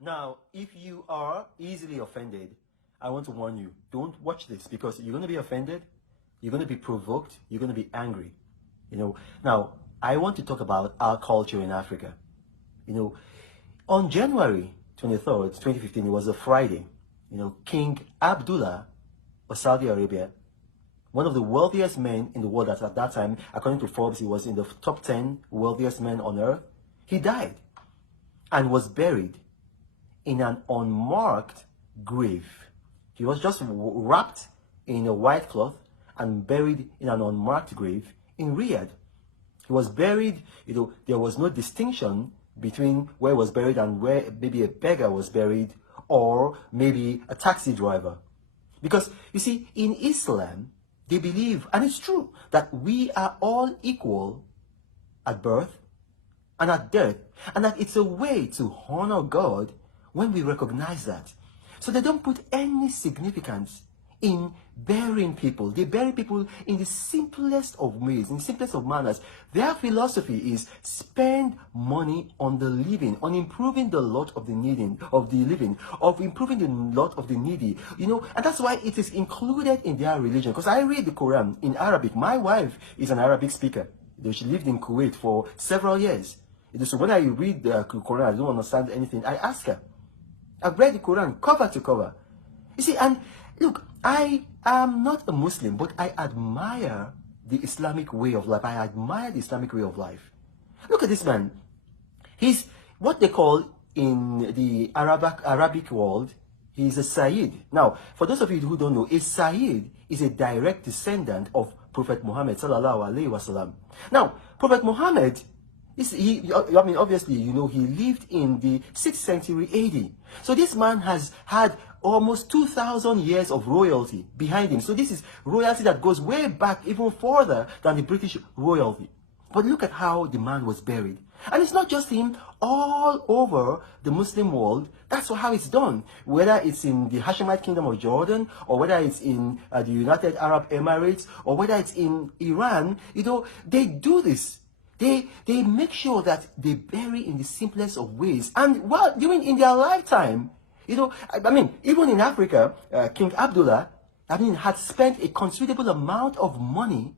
Now, if you are easily offended, I want to warn you, don't watch this because you're going to be offended, you're going to be provoked, you're going to be angry. Now, I want to talk about our culture in Africa. On January 23rd, 2015, it was a Friday, King Abdullah of Saudi Arabia, one of the wealthiest men in the world at that time, according to Forbes, he was in the top 10 wealthiest men on earth. He died and was buried in an unmarked grave. He was just wrapped in a white cloth and buried in an unmarked grave in Riyadh. He was buried, there was no distinction between where he was buried and where maybe a beggar was buried or maybe a taxi driver. Because, you see, in Islam, they believe, and it's true, that we are all equal at birth and at death, and that it's a way to honor God when we recognize that. So they don't put any significance in burying people. They bury people in the simplest of ways, in the simplest of manners. Their philosophy is spend money on the living, on improving the lot of the living, of improving the lot of the needy. And that's why it is included in their religion. Because I read the Quran in Arabic. My wife is an Arabic speaker. She lived in Kuwait for several years. So when I read the Quran, I don't understand anything. I ask her. I've read the Quran cover to cover. You see, and look, I am not a Muslim, but I admire the Islamic way of life. I admire the Islamic way of life. Look at this man. He's what they call in the Arabic world, he's a Sayyid. Now, for those of you who don't know, a Sayyid is a direct descendant of Prophet Muhammad sallallahu alaihi wasallam. Now, Prophet Muhammad, obviously, he lived in the 6th century AD. So this man has had almost 2,000 years of royalty behind him. So this is royalty that goes way back, even further than the British royalty. But look at how the man was buried. And it's not just him, all over the Muslim world, that's how it's done. Whether it's in the Hashemite Kingdom of Jordan, or whether it's in the United Arab Emirates, or whether it's in Iran, they do this. They make sure that they bury in the simplest of ways. And while in their lifetime, even in Africa, King Abdullah, had spent a considerable amount of money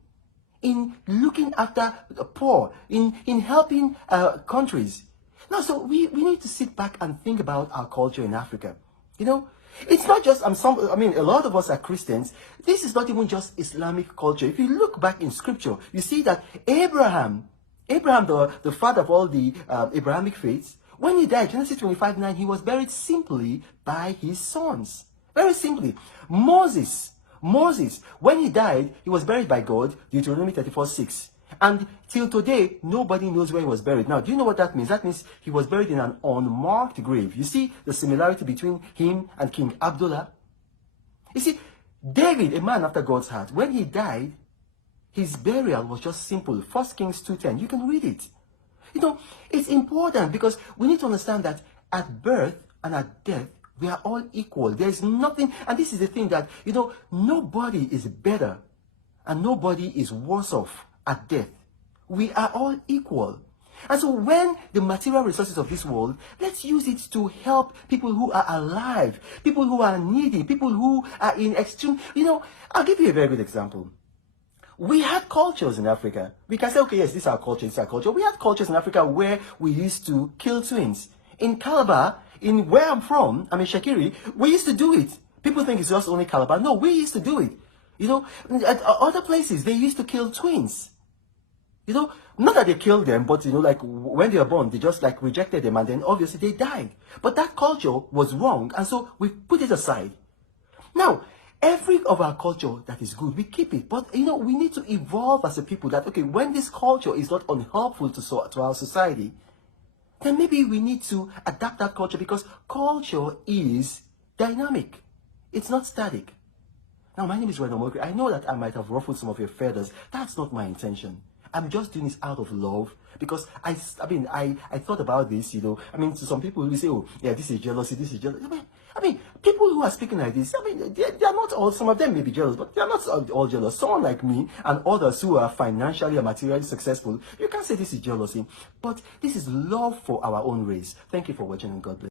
in looking after the poor, in helping countries. Now, so we need to sit back and think about our culture in Africa. It's not just, a lot of us are Christians. This is not even just Islamic culture. If you look back in scripture, you see that Abraham, the father of all the Abrahamic faiths, when he died, Genesis 25:9, he was buried simply by his sons. Very simply. Moses, when he died, he was buried by God, Deuteronomy 34:6. And till today, nobody knows where he was buried. Now, do you know what that means? That means he was buried in an unmarked grave. You see the similarity between him and King Abdullah? You see, David, a man after God's heart, when he died, his burial was just simple. 1 Kings 2:10. You can read it. It's important because we need to understand that at birth and at death, we are all equal. There's nothing, and this is the thing that, nobody is better and nobody is worse off at death. We are all equal. And so when the material resources of this world, let's use it to help people who are alive, people who are needy, people who are in extreme, I'll give you a very good example. We had cultures in Africa. We can say, okay, yes, this is our culture, this is our culture. We had cultures in Africa where we used to kill twins. In Calabar, in where I'm from, Shakiri, we used to do it. People think it's just only Calabar. No, we used to do it. At other places, they used to kill twins. Not that they killed them, but, when they were born, they just, rejected them, and then obviously they died. But that culture was wrong, and so we put it aside. Now, every of our culture that is good, we keep it. But, we need to evolve as a people that, okay, when this culture is not unhelpful to our society, then maybe we need to adapt that culture because culture is dynamic. It's not static. Now, my name is Reno Omokri. I know that I might have ruffled some of your feathers. That's not my intention. I'm just doing this out of love because I thought about this, to some people who say, oh, yeah, this is jealousy, this is jealousy. People who are speaking like this, they are not all, some of them may be jealous, but they are not all jealous. Someone like me and others who are financially and materially successful, you can't say this is jealousy, but this is love for our own race. Thank you for watching and God bless.